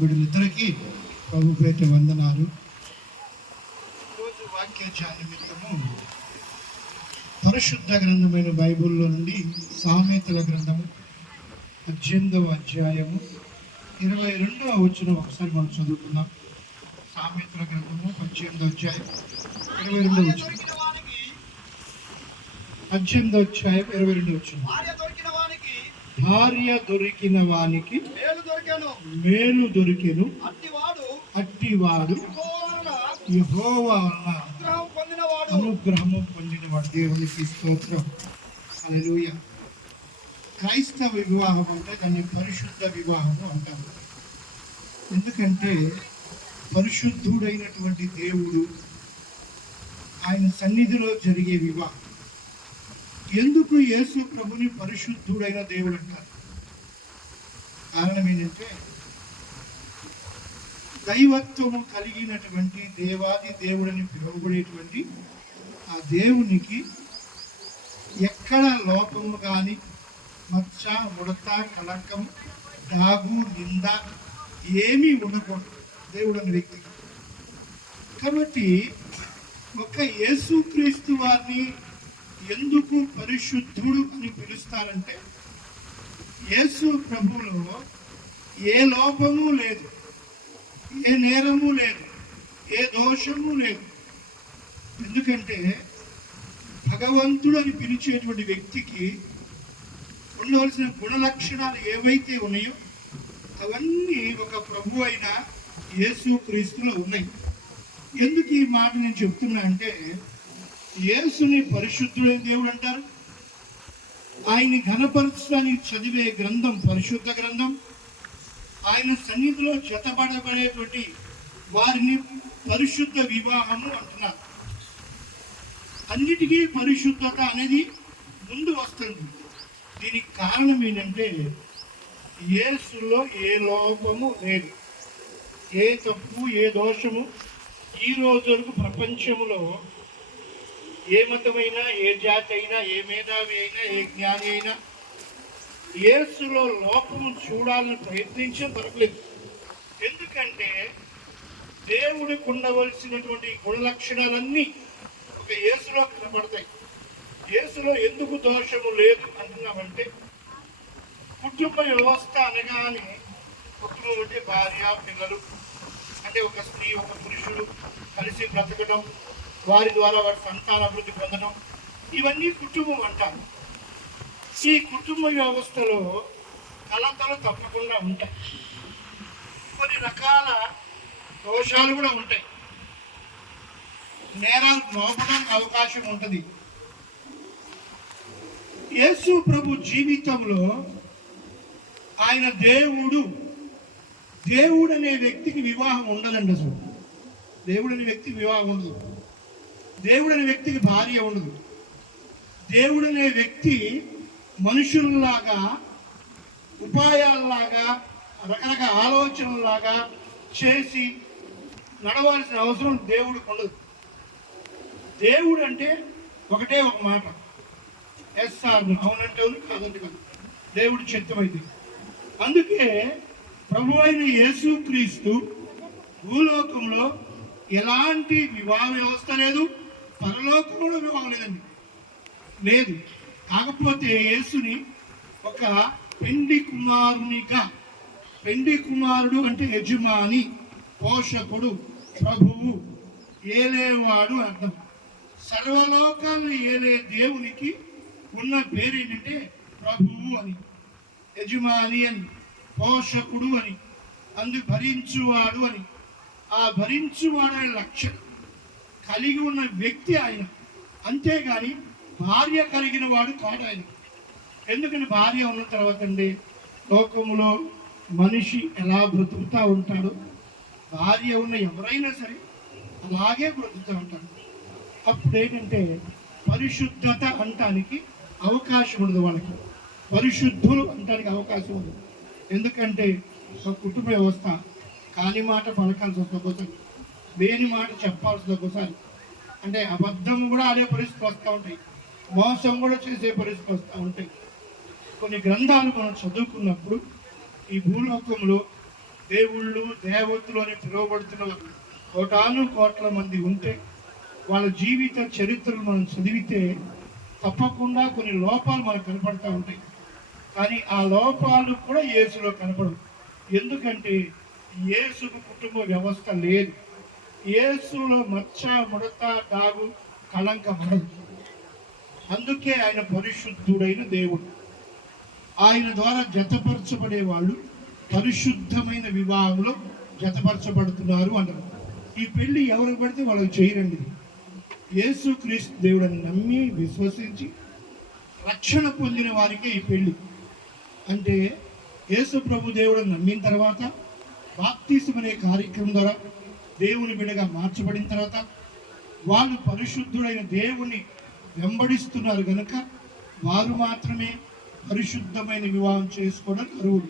బిడ్డలిద్దరికీ ప్రభు పేట వందనాలు. ఈరోజు వాక్య నిమిత్తము పరిశుద్ధ గ్రంథమైన బైబిల్లో నుండి సామెతల గ్రంథము పద్దెనిమిదవ అధ్యాయము ఇరవై రెండవ వచ్చిన ఒకసారి మనం చదువుకుందాం. సామెతల గ్రంథము పద్దెనిమిదవ అధ్యాయం ఇరవై రెండవ వచ్చిన పద్దెనిమిదవ అధ్యాయం ఇరవై రెండు వచ్చిన భార్య దొరికిన వానికి మేలు దొరికాను. అట్టివాడు యెహోవా పొందినవాడు. అనుగ్రహము పొందినవాడు. దేవునికి స్తోత్రం. క్రైస్తవ వివాహం అంటే దాన్ని పరిశుద్ధ వివాహము అంటారు ఎందుకంటే పరిశుద్ధుడైనటువంటి దేవుడు ఆయన సన్నిధిలో జరిగే వివాహం. ఎందుకు యేసు ప్రభుని పరిశుద్ధుడైన దేవుడు అంటారు? కారణం ఏంటంటే దైవత్వము కలిగినటువంటి దేవాది దేవుడని పిలువబడేటువంటి ఆ దేవునికి ఎక్కడ లోపము కానీ మచ్చ ముడత కలకం దాగు నింద ఏమీ ఉండకూడదు దేవుడు అనే వ్యక్తికి కాబట్టి ఒక యేసుక్రీస్తు వారిని ఎందుకు పరిశుద్ధుడు అని పిలుస్తారంటే యేసు ప్రభువులో ఏ లోపము లేదు ఏ నేరము లేదు ఏ దోషము లేదు. ఎందుకంటే భగవంతుడు అని పిలిచేటువంటి వ్యక్తికి ఉండవలసిన గుణ లక్షణాలు ఏవైతే ఉన్నాయో అవన్నీ ఒక ప్రభు అయిన యేసు క్రీస్తులో ఉన్నాయి. ఎందుకు ఈ మాట నేను చెప్తున్నా అంటే యేసుని పరిశుద్ధుడైన దేవుడు అంటారు. ఆయన్ని ఘనపరచడానికి చదివే గ్రంథం పరిశుద్ధ గ్రంథం. ఆయన సన్నిధిలో జతపడబడేటువంటి వారిని పరిశుద్ధ వివాహము అంటున్నారు. అన్నిటికీ పరిశుద్ధత అనేది ముందు వస్తుంది. దీనికి కారణం ఏంటంటే యేసులో ఏ లోపము లేదు. ఏ తప్పు ఏ దోషము ఈ రోజు వరకు ప్రపంచంలో ఏ మతమైనా ఏ జాతి అయినా ఏ మేధావి అయినా ఏ జ్ఞాని అయినా యేసులో లోకము చూడాలని ప్రయత్నించే దొరకలేదు ఎందుకంటే దేవుడికి ఉండవలసినటువంటి గుణ లక్షణాలన్నీ ఒక యేసులో కనబడతాయి. యేసులో ఎందుకు దోషము లేదు అంటున్నామంటే కుటుంబ వ్యవస్థ అనగానే కుటుంబం అంటే భార్య పిల్లలు అంటే ఒక స్త్రీ ఒక పురుషుడు కలిసి బ్రతకడం వారి ద్వారా వారి సంతానాభివృద్ధి పొందడం ఇవన్నీ కుటుంబం అంటారు. ఈ కుటుంబ వ్యవస్థలో కలతలు తప్పకుండా ఉంటాయి. కొన్ని రకాల దోషాలు కూడా ఉంటాయి. నేరాలు మోపడానికి అవకాశం ఉంటుంది. యేసు ప్రభు జీవితంలో ఆయన దేవుడు దేవుడు అనే వ్యక్తికి వివాహం ఉండదండి అసలు. దేవుడు అనే వ్యక్తికి వివాహం ఉండదు. దేవుడు అనే వ్యక్తికి భార్య ఉండదు. దేవుడు అనే వ్యక్తి మనుషుల్లాగా ఉపాయాలలాగా రకరకాల ఆలోచనలాగా చేసి నడవాల్సిన అవసరం దేవుడికి ఉండదు. దేవుడు అంటే ఒకటే ఒక మాట. ఎస్ఆర్ అవునంటే కాదంటే కాదు. దేవుడు చిత్తమైంది అందుకే ప్రభు అయిన యేసు క్రీస్తు భూలోకంలో ఎలాంటి వివాహ వ్యవస్థ లేదు. పరలోకంలో వివాహం లేదండి లేదు. కాకపోతే యేసుని ఒక పెండి కుమారునిగా పెండి కుమారుడు అంటే యజమాని పోషకుడు ప్రభువు ఏలేవాడు అర్థం. సర్వలోకాలను ఏలే దేవునికి ఉన్న పేరు ఏంటంటే ప్రభువు అని యజమాని అని పోషకుడు అని అందు భరించువాడు అని. ఆ భరించువాడు అనే లక్షణం కలిగి ఉన్న వ్యక్తి ఆయన. అంతేగాని భార్య కలిగిన వాడు కాదు ఆయన. ఎందుకని భార్య ఉన్న తర్వాత అండి లోకములో మనిషి ఎలా బ్రతుకుతూ ఉంటాడో? భార్య ఉన్న ఎవరైనా సరే అలాగే బ్రతుకుతూ ఉంటాడు. అప్పుడు ఏంటంటే పరిశుద్ధత అంటానికి అవకాశం ఉండదు వాళ్ళకి. పరిశుద్ధులు అంటానికి అవకాశం ఉండదు. ఎందుకంటే ఒక కుటుంబ వ్యవస్థ కాని మాట పలకాల్సి వస్తుంది లేని మాట చెప్పాల్సింది ఒకసారి అంటే అబద్ధం కూడా ఆడే పరిస్థితి వస్తూ ఉంటాయి. మోసం కూడా చేసే పరిస్థితి వస్తూ ఉంటాయి. కొన్ని గ్రంథాలు మనం చదువుకున్నప్పుడు ఈ భూలోకంలో దేవుళ్ళు దేవతలు అని పిలువబడుతున్న కోటాను కోట్ల మంది ఉంటే వాళ్ళ జీవిత చరిత్రలు మనం చదివితే తప్పకుండా కొన్ని లోపాలు మనకు కనపడతా ఉంటాయి. కానీ ఆ లోపాలు కూడా యేసులో కనపడవు. ఎందుకంటే యేసుకు కుటుంబ వ్యవస్థ లేదు. యేసులో మచ్చ ముడత దాగు కళంక అందుకే ఆయన పరిశుద్ధుడైన దేవుడు. ఆయన ద్వారా జతపరచబడే వాళ్ళు పరిశుద్ధమైన వివాహంలో జతపరచబడుతున్నారు అంటారు ఈ పెళ్ళి ఎవరికి పడితే వాళ్ళకి చేయరండి. యేసు క్రీస్తు దేవుడని నమ్మి విశ్వసించి రక్షణ పొందిన వారికే ఈ పెళ్ళి. అంటే యేసు ప్రభు దేవుడు నమ్మిన తర్వాత బాప్తీసం అనే కార్యక్రమం ద్వారా దేవుని బిడగా మార్చబడిన తర్వాత వాళ్ళు పరిశుద్ధుడైన దేవుని వెంబడిస్తున్నారు కనుక వారు మాత్రమే పరిశుద్ధమైన వివాహం చేసుకోవడం కరువులు.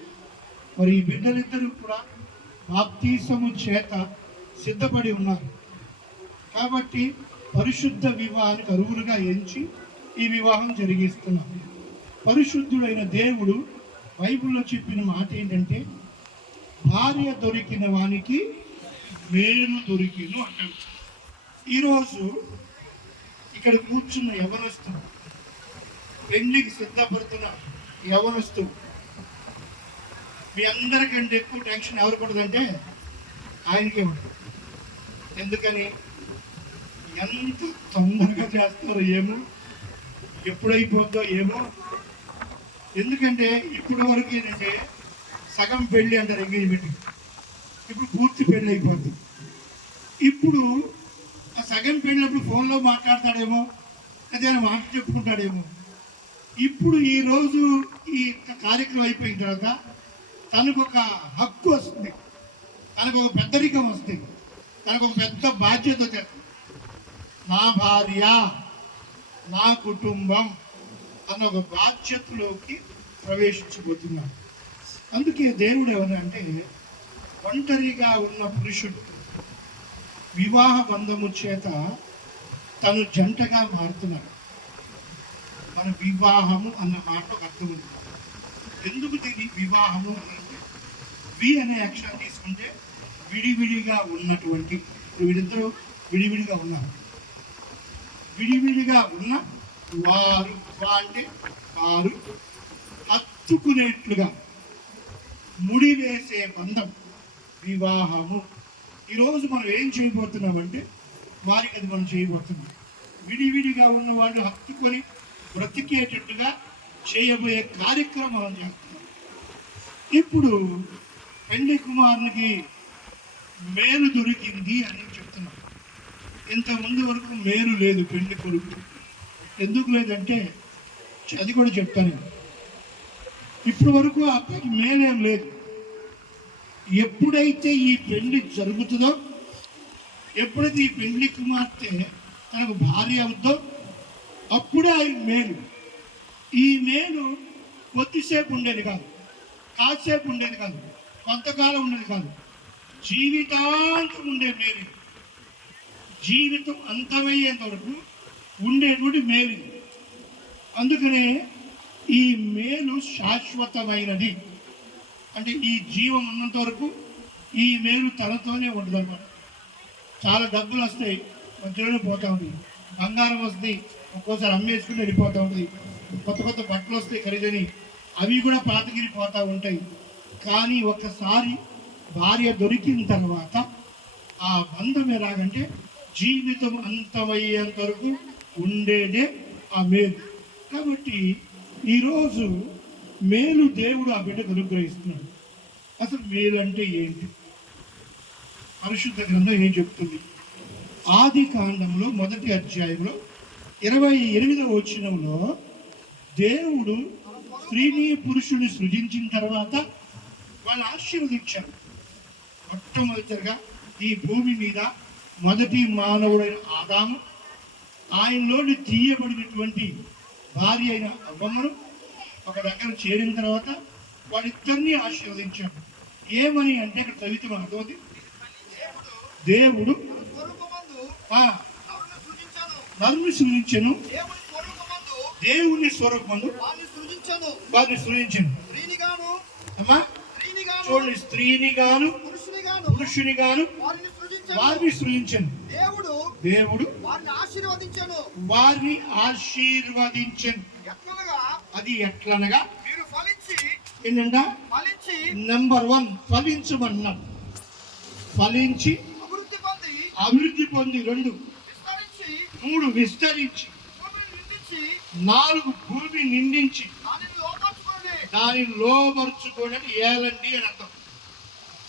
మరి ఈ బిడ్డలిద్దరూ కూడా బాప్తీసము చేత సిద్ధపడి ఉన్నారు. కాబట్టి పరిశుద్ధ వివాహానికి అరువులుగా ఎంచి ఈ వివాహం జరిగిస్తున్నాం. పరిశుద్ధుడైన దేవుడు బైబిల్లో చెప్పిన మాట ఏంటంటే భార్య దొరికిన వానికి మేలు దొరికిను అంటాడు. ఈరోజు ఇక్కడ కూర్చున్న యవనస్తు పెళ్ళికి సిద్ధపడుతున్న యవనస్తు మీ అందరికంటే ఎక్కువ టెన్షన్ ఎవరు పడదంటే ఆయనకే ఉంటుంది. ఎందుకని? ఎంత తొందరగా చేస్తారో ఏమో? ఎప్పుడైపోద్దో ఏమో? ఎందుకంటే ఇప్పటి వరకు ఏంటంటే సగం పెళ్ళి అంటారు ఎంగేజ్మెంట్ ఇప్పుడు పూర్తి పెళ్ళి అయిపోద్ది. ఇప్పుడు ఆ సగం పెళ్ళినప్పుడు ఫోన్లో మాట్లాడతాడేమో అదే మాట చెప్పుకుంటాడేమో. ఇప్పుడు ఈరోజు ఈ కార్యక్రమం అయిపోయిన తర్వాత తనకు ఒక హక్కు వస్తుంది. తనకు ఒక పెద్దరికం వస్తుంది. తనకు ఒక పెద్ద బాధ్యత వచ్చేస్తుంది నా భార్య నా కుటుంబం అన్న ఒక బాధ్యతలోకి ప్రవేశించబోతున్నాడు అందుకే దేవుడు ఎవరంటే ఒంటరిగా ఉన్న పురుషుడు వివాహ బంధము చేత తను జంటగా మారుతున్నాడు. మన వివాహము అన్న మాట అర్థం ఉంది. ఎందుకు దీన్ని వివాహము అంటే వి అనే అక్షరం తీసుకుంటే విడివిడిగా ఉన్నటువంటి వీరిద్దరూ విడివిడిగా ఉన్నారు. విడివిడిగా ఉన్న వారు వా అంటే వారు హత్తుకునేట్లుగా ముడి వేసే బంధం వివాహము ఈరోజు మనం ఏం చేయబోతున్నామంటే వారికి అది మనం చేయబోతున్నాం. విడివిడిగా ఉన్న వాళ్ళు హత్తుకొని బ్రతికేటట్టుగా చేయబోయే కార్యక్రమం మనం చేస్తున్నాం. ఇప్పుడు పెళ్ళి కుమారునికి మేలు దొరికింది అని చెప్తున్నాం. ఇంత ముందు వరకు మేలు లేదు పెళ్ళి కొడుకు. ఎందుకు లేదంటే అది కూడా చెప్తాను ఇప్పటి వరకు అబ్బాయికి మేలేం లేదు. ఎప్పుడైతే ఈ పెళ్ళి జరుగుతుందో ఎప్పుడైతే ఈ పెళ్ళి కుమార్తె తనకు భార్య అవుద్దో అప్పుడే ఆయన మేలు. ఈ మేలు కొద్దిసేపు ఉండేది కాదు కాసేపు ఉండేది కాదు కొంతకాలం ఉండేది కాదు జీవితాంతం ఉండే మేలు. జీవితం అంతమయ్యేంత వరకు ఉండేటువంటి మేలు. అందుకనే ఈ మేలు శాశ్వతమైనది. అంటే ఈ జీవం ఉన్నంత వరకు ఈ మేలు తనతోనే ఉండదు అనమాట చాలా డబ్బులు వస్తాయి మధ్యలోనే పోతా ఉంది. బంగారం వస్తుంది ఒక్కోసారి అమ్మేసుకుని వెళ్ళిపోతూ ఉంది. కొత్త కొత్త బట్టలు వస్తాయి ఖరీదని. అవి కూడా పాతగిరి పోతూ ఉంటాయి. కానీ ఒక్కసారి భార్య దొరికిన తర్వాత ఆ బంధం ఎలాగంటే జీవితం అంతమయ్యేంత వరకు ఉండేదే ఆ మేలు. కాబట్టి ఈరోజు మేలు దేవుడు ఆ బిడ్డకు అనుగ్రహిస్తున్నాడు. అసలు మేలు అంటే ఏంటి? పరిశుద్ధ గ్రంథం ఏం చెప్తుంది? ఆది కాండంలో మొదటి అధ్యాయంలో ఇరవై ఎనిమిదవ వచనంలో దేవుడు స్త్రీని పురుషుని సృజించిన తర్వాత వాళ్ళు ఆశీర్వదించారు. మొట్టమొదటిగా ఈ భూమి మీద మొదటి మానవుడైన ఆదాము ఆయనలోని తీయబడినటువంటి భార్య అయిన అవ్వమ్మను ఒక దగ్గర చేరిన తర్వాత వాళ్ళిద్దరినీ ఆశీర్వదించాడు. ఏమని అంటే ఇక్కడ చదివితే మనకు అర్థమవుతుంది దేవుడు నరుని సృజించను. దేవుని స్వరూపమందు వారిని సృజించను. అమ్మా చూడండి స్త్రీని గాను పురుషుని గాను వారిని సృజించాను. దేవుడు దేవుడు వారిని ఆశీర్వదించాను. వారిని ఆశీర్వదించను. అది ఎట్లనగా? మీరు ఫలించి ఏంటంటే? ఫలించి నెంబర్ వన్ ఫలించమన్నాడు ఫలించి అభివృద్ధి పొంది అభివృద్ధి పొంది రెండు. మూడు విస్తరించి. నాలుగు భూమి నిండించి. దానిని లోపరుచుకోండి. ఏలండి అని అర్థం.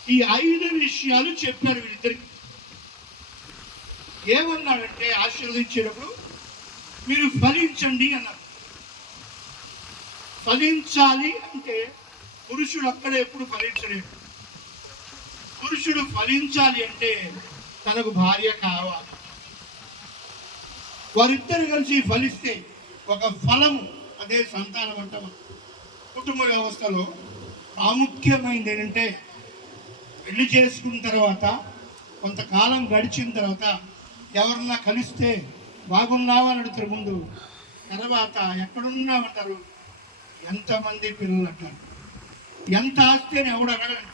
ఈ ఐదు విషయాలు చెప్పారు వీళ్ళిద్దరికి. ఏమన్నాడంటే ఆశీర్వదించేటప్పుడు మీరు ఫలించండి అన్నారు. ఫలించాలి అంటే పురుషుడు అక్కడ ఎప్పుడు ఫలించలేడు. పురుషుడు ఫలించాలి అంటే తనకు భార్య కావాలి. వారిద్దరు కలిసి ఫలిస్తే ఒక ఫలం అదే సంతానం అంటాం కుటుంబ వ్యవస్థలో ప్రాముఖ్యమైనది ఏంటంటే పెళ్ళి చేసుకున్న తర్వాత కొంతకాలం గడిచిన తర్వాత ఎవరన్నా కలిస్తే బాగున్నావా అని అడుగుతారు ముందు. తర్వాత ఎక్కడున్నామంటారు ఎంతమంది పిల్లలు అంటారు ఎంత ఆస్తి అని ఎవడు అడగడు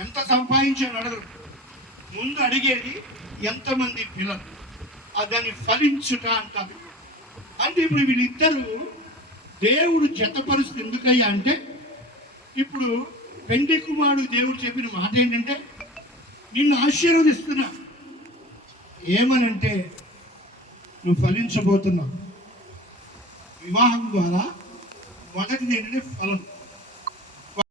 ఎంత సంపాదించాలని అడగరు ముందు అడిగేది ఎంతమంది పిల్లలు? దాన్ని ఫలించుట అంటారు. అంటే ఇప్పుడు వీళ్ళిద్దరూ దేవుడు జతపరుస్తుంది ఎందుకయ్యా అంటే ఇప్పుడు పెండి కుమారుడు దేవుడు చెప్పిన మాట ఏంటంటే నిన్ను ఆశీర్వదిస్తున్నా. ఏమనంటే నువ్వు ఫలించబోతున్నావు. వివాహం ద్వారా మొదటిది ఏంటంటే ఫలం